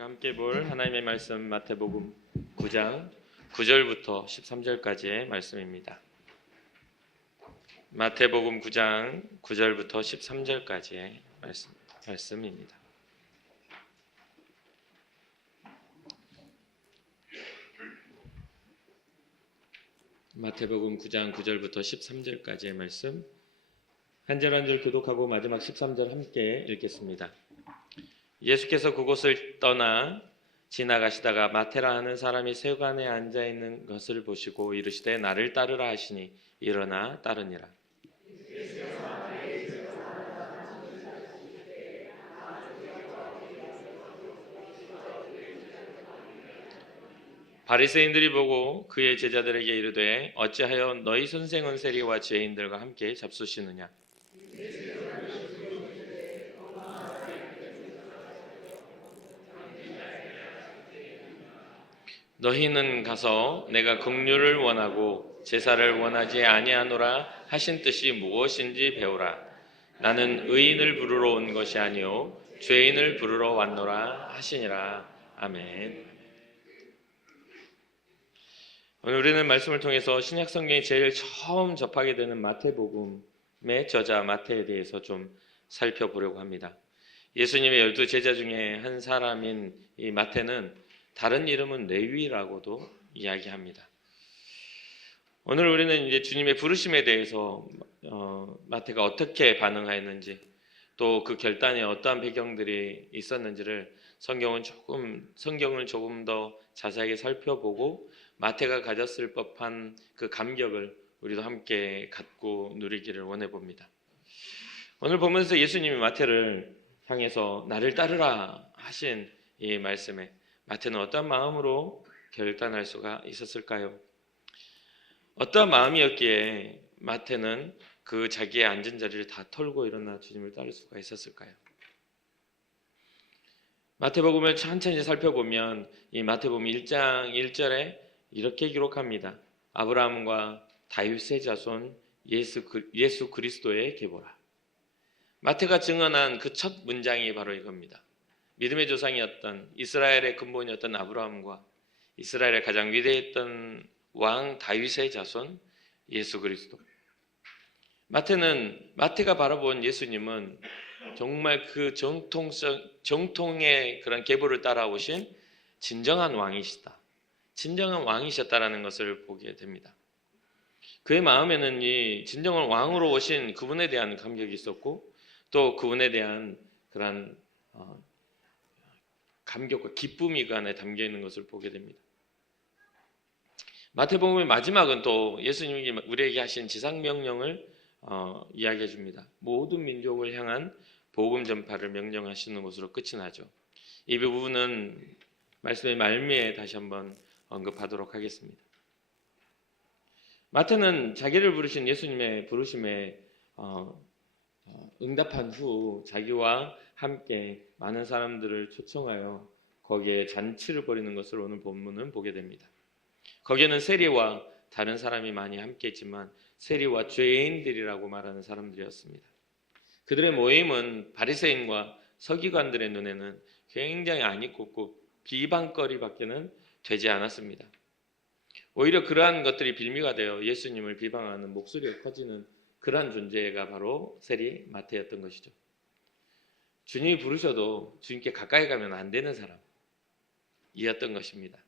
우리가 함께 볼 하나님의 말씀 마태복음 9장 9절부터 13절까지의 말씀입니다. 마태복음 9장 9절부터 13절까지의 말씀입니다. 마태복음 9장 9절부터 13절까지의 말씀 한 절 한 절 교독하고 마지막 13절 함께 읽겠습니다. 예수께서 그곳을 떠나 지나가시다가 마태라 하는 사람이 세관에 앉아 있는 것을 보시고 이르시되 나를 따르라 하시니 일어나 따르니라. 바리새인들이 보고 그의 제자들에게 이르되 어찌하여 너희 선생은 세리와 죄인들과 함께 잡수시느냐. 너희는 가서 내가 긍휼을 원하고 제사를 원하지 아니하노라 하신 뜻이 무엇인지 배우라. 나는 의인을 부르러 온 것이 아니요 죄인을 부르러 왔노라 하시니라. 아멘. 오늘 우리는 말씀을 통해서 신약 성경이 제일 처음 접하게 되는 마태복음의 저자 마태에 대해서 좀 살펴보려고 합니다. 예수님의 12 제자 중에 한 사람인 이 마태는 다른 이름은 레위라고도 이야기합니다. 오늘 우리는 이제 주님의 부르심에 대해서 마태가 어떻게 반응하였는지 또 그 결단에 어떠한 배경들이 있었는지를 성경을 조금 더 자세하게 살펴보고 마태가 가졌을 법한 그 감격을 우리도 함께 갖고 누리기를 원해 봅니다. 오늘 보면서 예수님이 마태를 향해서 나를 따르라 하신 이 말씀에 마태는 어떤 마음으로 결단할 수가 있었을까요? 어떤 마음이었기에 마태는 그 자기의 앉은 자리를 다 털고 일어나 주님을 따를 수가 있었을까요? 마태복음을 천천히 살펴보면 이 마태복음 1장 1절에 이렇게 기록합니다. 아브라함과 다윗의 자손 예수 그리스도의 계보라. 마태가 증언한 그 첫 문장이 바로 이겁니다. 믿음의 조상이었던 이스라엘의 근본이었던 아브라함과 이스라엘의 가장 위대했던 왕 다윗의 자손 예수 그리스도. 마태가 바라본 예수님은 정말 그 정통의 그런 계보를 따라오신 진정한 왕이시다. 진정한 왕이셨다라는 것을 보게 됩니다. 그의 마음에는 이 진정한 왕으로 오신 그분에 대한 감격이 있었고 또 그분에 대한 그런 감격과 기쁨이 그 안에 담겨 있는 것을 보게 됩니다. 마태복음의 마지막은 또 예수님이 우리에게 하신 지상명령을 이야기해 줍니다. 모든 민족을 향한 복음 전파를 명령하시는 것으로 끝이 나죠. 이 부분은 말씀의 말미에 다시 한번 언급하도록 하겠습니다. 마태는 자기를 부르신 예수님의 부르심에 응답한 후 자기와 함께 많은 사람들을 초청하여 거기에 잔치를 벌이는 것을 오늘 본문은 보게 됩니다. 거기에는 세리와 다른 사람이 많이 함께했지만 세리와 죄인들이라고 말하는 사람들이었습니다. 그들의 모임은 바리새인과 서기관들의 눈에는 굉장히 아니꼽고 비방거리밖에는 되지 않았습니다. 오히려 그러한 것들이 빌미가 되어 예수님을 비방하는 목소리가 커지는 그러한 존재가 바로 세리 마태였던 것이죠. 주님이 부르셔도 주님께 가까이 가면 안 되는 사람이었던 것입니다.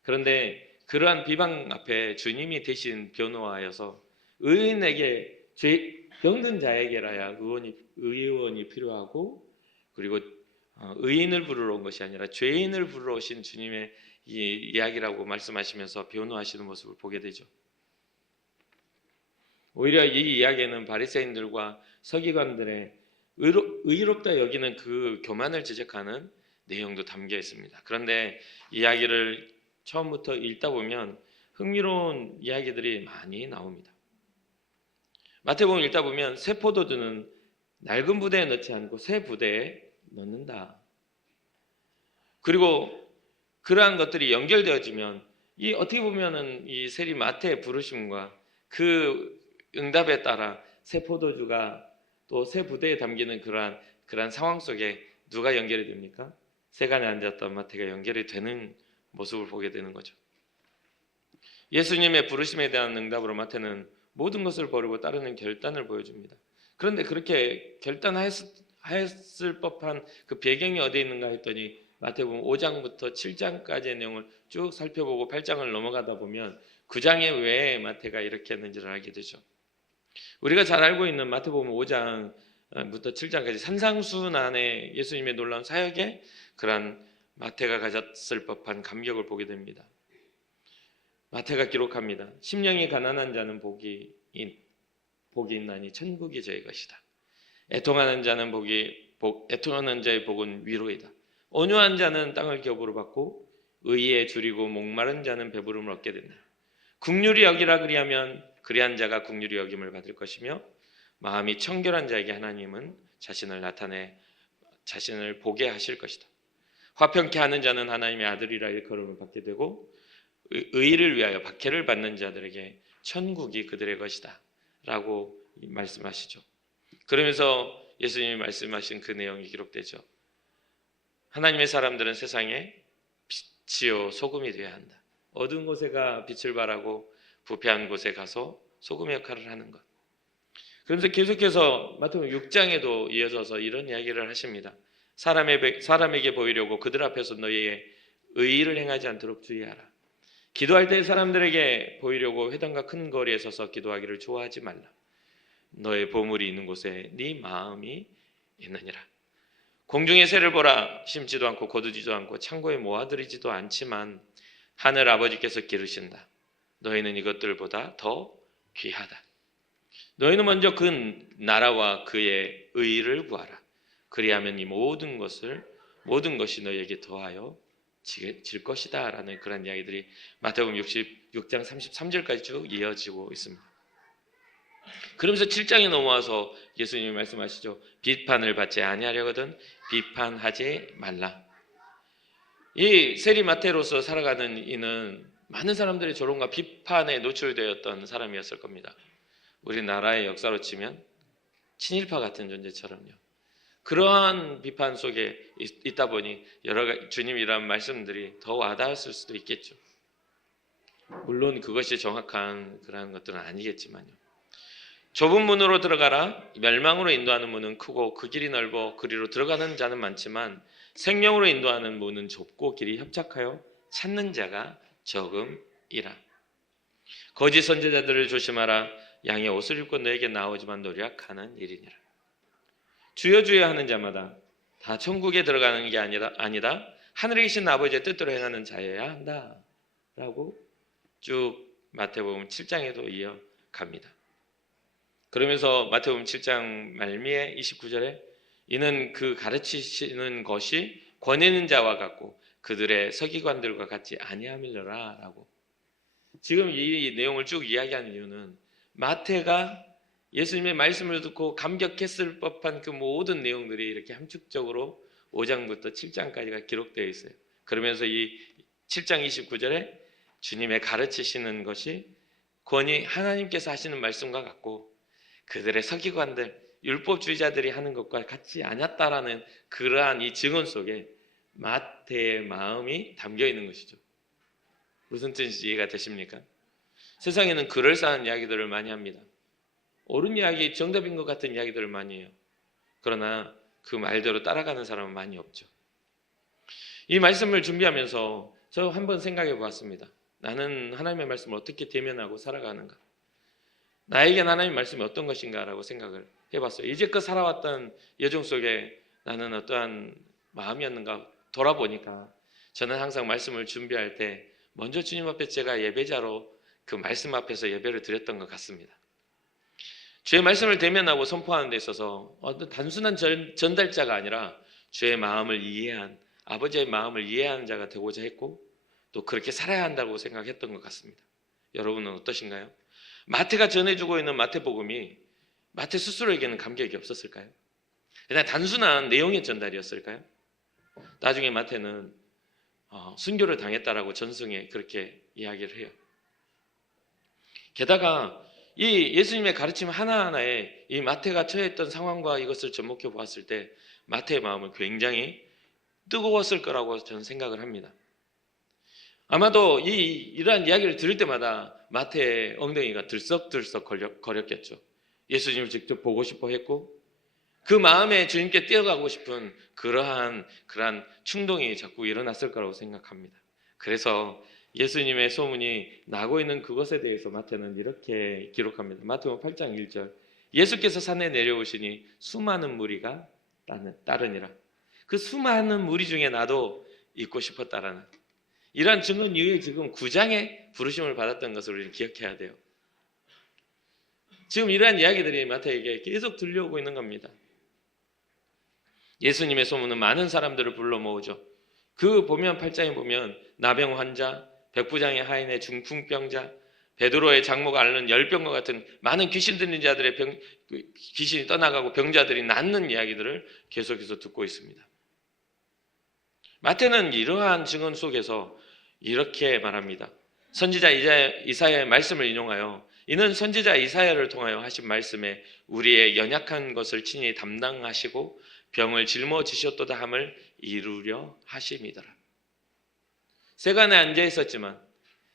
그런데 그러한 비방 앞에 주님이 대신 변호하여서 의인에게 병든 자에게라야 의원이 필요하고 그리고 의인을 부르러 온 것이 아니라 죄인을 부르러 오신 주님의 이 이야기라고 말씀하시면서 변호하시는 모습을 보게 되죠. 오히려 이 이야기에는 바리새인들과 서기관들의 의롭다 여기는 그 교만을 지적하는 내용도 담겨 있습니다. 그런데 이야기를 처음부터 읽다 보면 흥미로운 이야기들이 많이 나옵니다. 마태복음 읽다 보면 새 포도주는 낡은 부대에 넣지 않고 새 부대에 넣는다. 그리고 그러한 것들이 연결되어지면 이 어떻게 보면은 이 세리 마태의 부르심과 그 응답에 따라 새 포도주가 또 새 부대에 담기는 그러한 상황 속에 누가 연결이 됩니까? 세간에 앉았던 마태가 연결이 되는 모습을 보게 되는 거죠. 예수님의 부르심에 대한 응답으로 마태는 모든 것을 버리고 따르는 결단을 보여줍니다. 그런데 그렇게 결단하였을 법한 그 배경이 어디에 있는가 했더니 마태복음 5장부터 7장까지의 내용을 쭉 살펴보고 8장을 넘어가다 보면 9장에 왜 마태가 이렇게 했는지를 알게 되죠. 우리가 잘 알고 있는 마태복음 5장부터 7장까지 산상수훈안에 예수님의 놀라운 사역에 그러한 마태가 가졌을 법한 감격을 보게 됩니다. 마태가 기록합니다. 심령이 가난한 자는 복이 있나니 천국이 저희 것이다. 애통하는 자의 복은 위로이다. 온유한 자는 땅을 기업으로 받고 의에 줄이고 목마른 자는 배부름을 얻게 된다. 긍휼히 여기라 그리하면 그리한 자가 긍휼히 여김을 받을 것이며 마음이 청결한 자에게 하나님은 자신을 보게 하실 것이다. 화평케 하는 자는 하나님의 아들이라 일컬음을 받게 되고 의를 위하여 박해를 받는 자들에게 천국이 그들의 것이다 라고 말씀하시죠. 그러면서 예수님이 말씀하신 그 내용이 기록되죠. 하나님의 사람들은 세상에 빛이요 소금이 되어야 한다. 어두운 곳에 가 빛을 발하고 부패한 곳에 가서 소금의 역할을 하는 것. 그러면서 계속해서 마태복음 6장에도 이어져서 이런 이야기를 하십니다. 사람에게 보이려고 그들 앞에서 너희의 의의를 행하지 않도록 주의하라. 기도할 때 사람들에게 보이려고 회당과 큰 거리에 서서 기도하기를 좋아하지 말라. 너의 보물이 있는 곳에 네 마음이 있느니라. 공중의 새를 보라. 심지도 않고 거두지도 않고 창고에 모아들이지도 않지만 하늘 아버지께서 기르신다. 너희는 이것들보다 더 귀하다. 너희는 먼저 그 나라와 그의 의를 구하라. 그리하면 이 모든 것이 너희에게 더하여 질 것이다 라는 그런 이야기들이 마태복음 66장 33절까지 쭉 이어지고 있습니다. 그러면서 7장에 넘어와서 예수님이 말씀하시죠. 비판을 받지 아니하려거든 비판하지 말라. 이 세리 마태로서 살아가는 이는 많은 사람들의 조롱과 비판에 노출되었던 사람이었을 겁니다. 우리나라의 역사로 치면 친일파 같은 존재처럼요. 그러한 비판 속에 있다 보니 주님이란 말씀들이 더 와닿았을 수도 있겠죠. 물론 그것이 정확한 그런 것들은 아니겠지만요. 좁은 문으로 들어가라. 멸망으로 인도하는 문은 크고 그 길이 넓어 그리로 들어가는 자는 많지만 생명으로 인도하는 문은 좁고 길이 협착하여 찾는 자가 적음이라. 거짓 선지자들을 조심하라. 양의 옷을 입고 너에게 나오지만 노력하는 일이니라. 주여 주여 하는 자마다 다 천국에 들어가는 게 아니다. 하늘에 계신 아버지의 뜻대로 행하는 자여야 한다 라고 쭉 마태복음 7장에도 이어갑니다. 그러면서 마태복음 7장 말미에 29절에 이는 그 가르치시는 것이 권위 있는 자와 같고 그들의 서기관들과 같지 아니함이라 라고. 지금 이 내용을 쭉 이야기하는 이유는 마태가 예수님의 말씀을 듣고 감격했을 법한 그 모든 내용들이 이렇게 함축적으로 5장부터 7장까지가 기록되어 있어요. 그러면서 이 7장 29절에 주님의 가르치시는 것이 권위 하나님께서 하시는 말씀과 같고 그들의 서기관들 율법주의자들이 하는 것과 같지 않았다라는 그러한 이 증언 속에 마태의 마음이 담겨 있는 것이죠. 무슨 뜻인지 이해가 되십니까? 세상에는 그럴싸한 이야기들을 많이 합니다. 옳은 이야기, 정답인 것 같은 이야기들을 많이 해요. 그러나 그 말대로 따라가는 사람은 많이 없죠. 이 말씀을 준비하면서 저 한번 생각해 보았습니다. 나는 하나님의 말씀을 어떻게 대면하고 살아가는가? 나에겐 하나님의 말씀이 어떤 것인가라고 생각을 해봤어요. 이제껏 살아왔던 여정 속에 나는 어떠한 마음이었는가 돌아보니까 저는 항상 말씀을 준비할 때 먼저 주님 앞에 제가 예배자로 그 말씀 앞에서 예배를 드렸던 것 같습니다. 주의 말씀을 대면하고 선포하는 데 있어서 어떤 단순한 전달자가 아니라 주의 마음을 이해한 아버지의 마음을 이해하는 자가 되고자 했고 또 그렇게 살아야 한다고 생각했던 것 같습니다. 여러분은 어떠신가요? 마태가 전해주고 있는 마태복음이 마태 스스로에게는 감격이 없었을까요? 그냥 단순한 내용의 전달이었을까요? 나중에 마태는 순교를 당했다라고 전승에 그렇게 이야기를 해요. 게다가 이 예수님의 가르침 하나하나에 이 마태가 처했던 상황과 이것을 접목해 보았을 때 마태의 마음은 굉장히 뜨거웠을 거라고 저는 생각을 합니다. 아마도 이러한 이야기를 들을 때마다 마태의 엉덩이가 들썩들썩 거렸겠죠. 예수님을 직접 보고 싶어 했고 그 마음에 주님께 뛰어가고 싶은 그러한 충동이 자꾸 일어났을 거라고 생각합니다. 그래서 예수님의 소문이 나고 있는 그것에 대해서 마태는 이렇게 기록합니다. 마태복음 8장 1절 예수께서 산에 내려오시니 수많은 무리가 따르니라. 그 수많은 무리 중에 나도 있고 싶었다라는 이러한 증언 이후에 지금 9장에 부르심을 받았던 것을 우리는 기억해야 돼요. 지금 이러한 이야기들이 마태에게 계속 들려오고 있는 겁니다. 예수님의 소문은 많은 사람들을 불러 모으죠. 그 보면 8장에 보면 나병 환자, 백부장의 하인의 중풍병자, 베드로의 장모가 앓는 열병과 같은 많은 귀신 들린 자들의 귀신이 떠나가고 병자들이 낫는 이야기들을 계속해서 듣고 있습니다. 마태는 이러한 증언 속에서 이렇게 말합니다. 선지자 이사야의 말씀을 인용하여 이는 선지자 이사야를 통하여 하신 말씀에 우리의 연약한 것을 친히 담당하시고 병을 짊어지셨도다 함을 이루려 하심이더라. 세간에 앉아 있었지만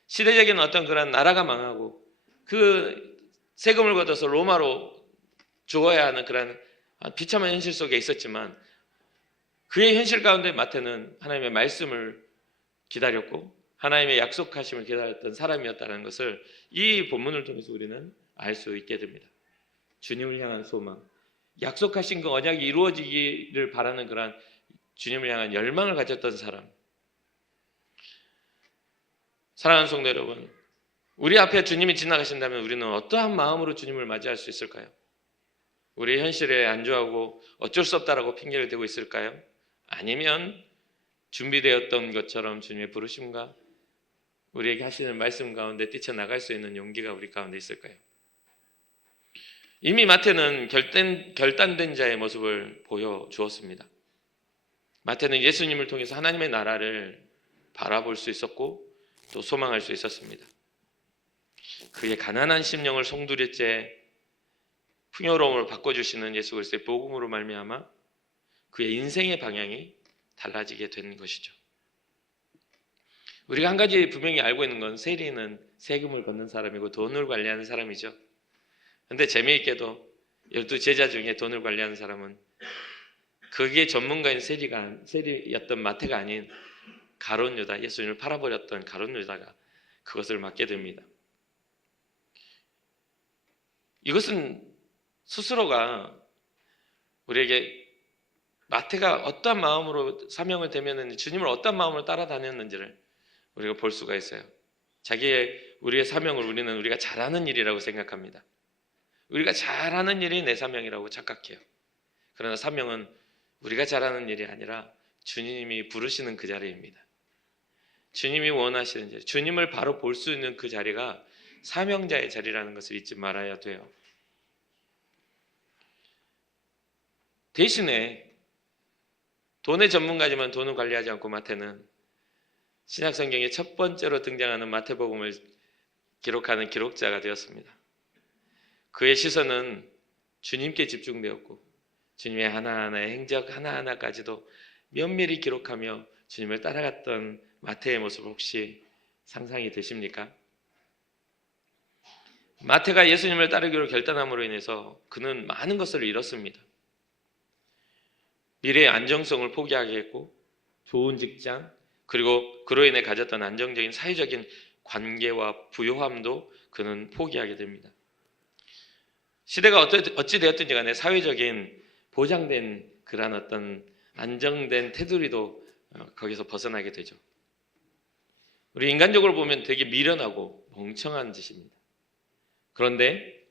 시대적인 어떤 그런 나라가 망하고 그 세금을 걷어서 로마로 죽어야 하는 그런 비참한 현실 속에 있었지만 그의 현실 가운데 마태는 하나님의 말씀을 기다렸고 하나님의 약속하심을 기다렸던 사람이었다는 것을 이 본문을 통해서 우리는 알 수 있게 됩니다. 주님을 향한 소망, 약속하신 그 언약이 이루어지기를 바라는 그런 주님을 향한 열망을 가졌던 사람. 사랑하는 성도 여러분, 우리 앞에 주님이 지나가신다면 우리는 어떠한 마음으로 주님을 맞이할 수 있을까요? 우리 현실에 안주하고 어쩔 수 없다라고 핑계를 대고 있을까요? 아니면 준비되었던 것처럼 주님의 부르심과 우리에게 하시는 말씀 가운데 뛰쳐나갈 수 있는 용기가 우리 가운데 있을까요? 이미 마태는 결단된 자의 모습을 보여주었습니다. 마태는 예수님을 통해서 하나님의 나라를 바라볼 수 있었고 또 소망할 수 있었습니다. 그의 가난한 심령을 송두리째 풍요로움으로 바꿔주시는 예수 그리스도의 복음으로 말미암아 그의 인생의 방향이 달라지게 된 것이죠. 우리가 한 가지 분명히 알고 있는 건 세리는 세금을 걷는 사람이고 돈을 관리하는 사람이죠. 그런데 재미있게도 12제자 중에 돈을 관리하는 사람은 그게 전문가인 세리였던 마태가 아닌 가룟 유다, 예수님을 팔아버렸던 가룟 유다가 그것을 맡게 됩니다. 이것은 스스로가 우리에게 마태가 어떠한 마음으로 사명을 대면했는지 주님을 어떠한 마음으로 따라다녔는지를 우리가 볼 수가 있어요. 우리의 사명을 우리가 잘하는 일이라고 생각합니다. 우리가 잘하는 일이 내 사명이라고 착각해요. 그러나 사명은 우리가 잘하는 일이 아니라 주님이 부르시는 그 자리입니다. 주님이 원하시는 자리, 주님을 바로 볼 수 있는 그 자리가 사명자의 자리라는 것을 잊지 말아야 돼요. 대신에 돈의 전문가지만 돈을 관리하지 않고 마태는 신약성경의 첫 번째로 등장하는 마태복음을 기록하는 기록자가 되었습니다. 그의 시선은 주님께 집중되었고 주님의 하나하나의 행적 하나하나까지도 면밀히 기록하며 주님을 따라갔던 마태의 모습을 혹시 상상이 되십니까? 마태가 예수님을 따르기로 결단함으로 인해서 그는 많은 것을 잃었습니다. 미래의 안정성을 포기하게 했고 좋은 직장 그리고 그로 인해 가졌던 안정적인 사회적인 관계와 부요함도 그는 포기하게 됩니다. 시대가 어찌 되었든지 간에 사회적인 보장된 그런 어떤 안정된 테두리도 거기서 벗어나게 되죠. 우리 인간적으로 보면 되게 미련하고 멍청한 짓입니다. 그런데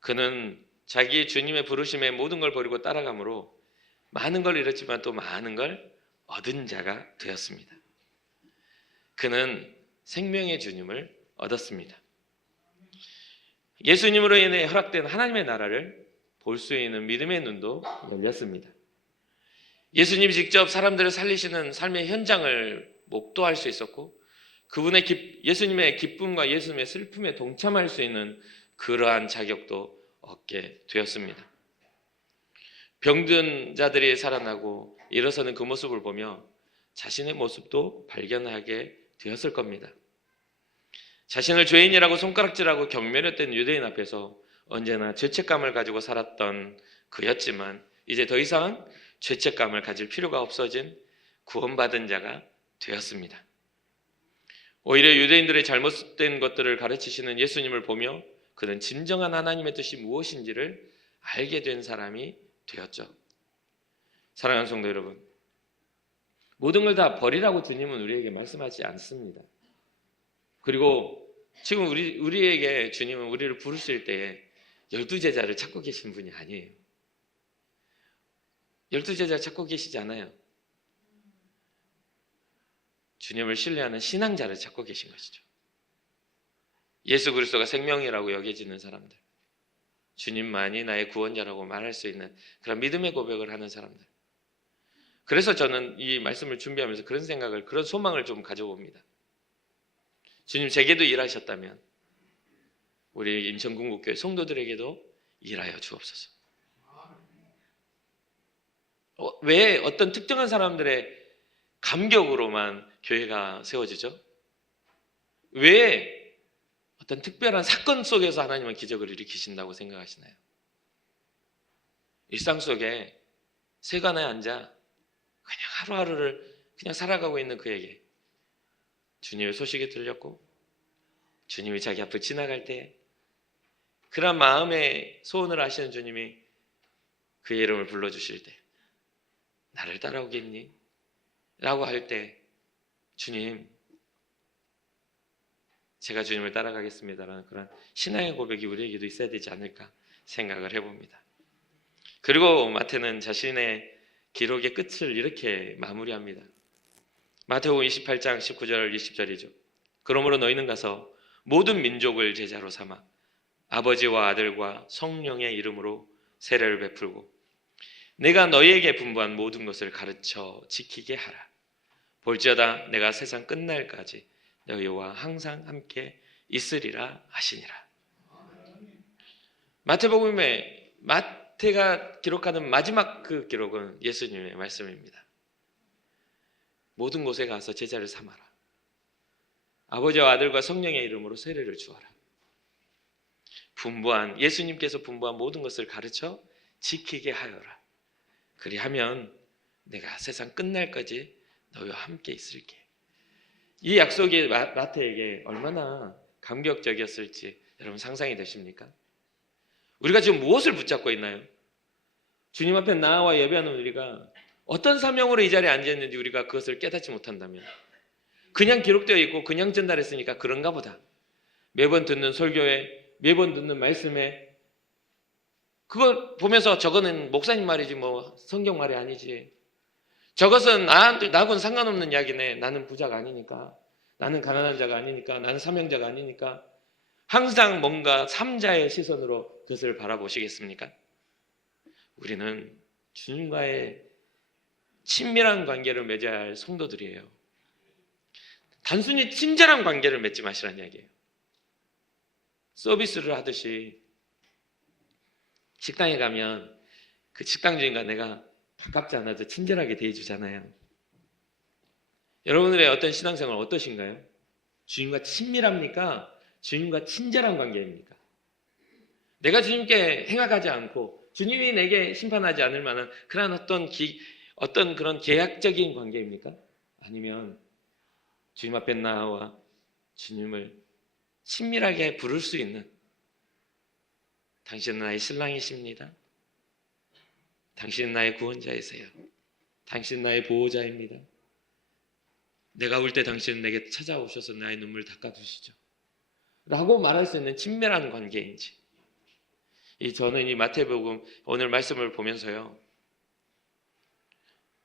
그는 자기 주님의 부르심에 모든 걸 버리고 따라감으로 많은 걸 잃었지만 또 많은 걸 얻은 자가 되었습니다. 그는 생명의 주님을 얻었습니다. 예수님으로 인해 허락된 하나님의 나라를 볼 수 있는 믿음의 눈도 열렸습니다. 예수님이 직접 사람들을 살리시는 삶의 현장을 목도할 수 있었고 예수님의 기쁨과 예수님의 슬픔에 동참할 수 있는 그러한 자격도 얻게 되었습니다. 병든 자들이 살아나고 일어서는 그 모습을 보며 자신의 모습도 발견하게 되었을 겁니다. 자신을 죄인이라고 손가락질하고 경멸했던 유대인 앞에서 언제나 죄책감을 가지고 살았던 그였지만 이제 더 이상 죄책감을 가질 필요가 없어진 구원받은 자가 되었습니다. 오히려 유대인들의 잘못된 것들을 가르치시는 예수님을 보며 그는 진정한 하나님의 뜻이 무엇인지를 알게 된 사람이 되었죠. 사랑하는 성도 여러분, 모든 걸 다 버리라고 주님은 우리에게 말씀하지 않습니다. 그리고 지금 우리에게 주님은 우리를 부르실 때에 12제자를 찾고 계신 분이 아니에요. 12제자를 찾고 계시지 않아요. 주님을 신뢰하는 신앙자를 찾고 계신 것이죠. 예수 그리스도가 생명이라고 여겨지는 사람들, 주님만이 나의 구원자라고 말할 수 있는 그런 믿음의 고백을 하는 사람들. 그래서 저는 이 말씀을 준비하면서 그런 생각을, 그런 소망을 좀 가져봅니다. 주님 제게도 일하셨다면 우리 인천궁극교회 성도들에게도 일하여 주옵소서. 왜 어떤 특정한 사람들의 감격으로만 교회가 세워지죠? 왜 어떤 특별한 사건 속에서 하나님은 기적을 일으키신다고 생각하시나요? 일상 속에 세간에 앉아 그냥 하루하루를 그냥 살아가고 있는 그에게 주님의 소식이 들렸고 주님이 자기 앞을 지나갈 때 그런 마음의 소원을 하시는 주님이 그의 이름을 불러주실 때 나를 따라오겠니? 라고 할 때 주님, 제가 주님을 따라가겠습니다라는 그런 신앙의 고백이 우리에게도 있어야 되지 않을까 생각을 해봅니다. 그리고 마태는 자신의 기록의 끝을 이렇게 마무리합니다. 마태복음 28장 19절 20절이죠. 그러므로 너희는 가서 모든 민족을 제자로 삼아 아버지와 아들과 성령의 이름으로 세례를 베풀고 내가 너희에게 분부한 모든 것을 가르쳐 지키게 하라. 볼지어다 내가 세상 끝날까지 너희와 항상 함께 있으리라 하시니라. 마태가 기록하는 마지막 그 기록은 예수님의 말씀입니다. 모든 곳에 가서 제자를 삼아라. 아버지와 아들과 성령의 이름으로 세례를 주어라. 예수님께서 분부한 모든 것을 가르쳐 지키게 하여라. 그리하면 내가 세상 끝날까지 너희와 함께 있을게. 이 약속이 마태에게 얼마나 감격적이었을지 여러분 상상이 되십니까? 우리가 지금 무엇을 붙잡고 있나요? 주님 앞에 나와 예배하는 우리가 어떤 사명으로 이 자리에 앉아있는지 우리가 그것을 깨닫지 못한다면 그냥 기록되어 있고 그냥 전달했으니까 그런가 보다. 매번 듣는 설교에 매번 듣는 말씀에 그걸 보면서 저거는 목사님 말이지 뭐 성경 말이 아니지. 저것은 나하고는 상관없는 이야기네. 나는 부자가 아니니까. 나는 가난한 자가 아니니까. 나는 사명자가 아니니까. 항상 뭔가 삼자의 시선으로 그것을 바라보시겠습니까? 우리는 주님과의 친밀한 관계를 맺어야 할 성도들이에요. 단순히 친절한 관계를 맺지 마시라는 이야기예요. 서비스를 하듯이 식당에 가면 그 식당 주인과 내가 가깝지 않아도 친절하게 대해주잖아요. 여러분들의 어떤 신앙생활 어떠신가요? 주님과 친밀합니까? 주님과 친절한 관계입니까? 내가 주님께 행악하지 않고 주님이 내게 심판하지 않을 만한 그런 어떤 그런 계약적인 관계입니까? 아니면 주님 앞에 나와 주님을 친밀하게 부를 수 있는 당신은 나의 신랑이십니다. 당신은 나의 구원자이세요. 당신은 나의 보호자입니다. 내가 울 때 당신은 내게 찾아오셔서 나의 눈물을 닦아주시죠. 라고 말할 수 있는 친밀한 관계인지. 저는 이 마태복음 오늘 말씀을 보면서요.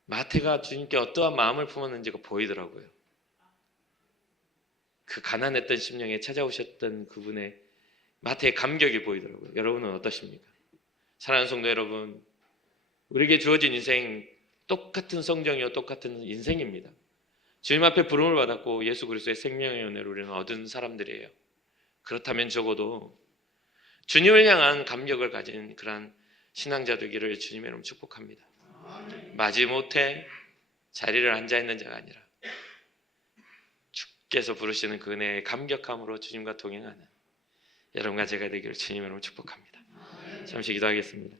마태가 주님께 어떠한 마음을 품었는지가 보이더라고요. 그 가난했던 심령에 찾아오셨던 그분의 마태의 감격이 보이더라고요. 여러분은 어떠십니까? 사랑하는 성도 여러분, 우리에게 주어진 인생 똑같은 성정이요 똑같은 인생입니다. 주님 앞에 부름을 받았고 예수 그리스도의 생명의 은혜를 우리는 얻은 사람들이에요. 그렇다면 적어도 주님을 향한 감격을 가진 그러한 신앙자 되기를 주님의 이름으로 축복합니다. 마지못해 자리를 앉아 있는 자가 아니라 주께서 부르시는 그 은혜의 감격함으로 주님과 동행하는 여러분과 제가 되기를 주님 이름으로 축복합니다. 잠시 기도하겠습니다.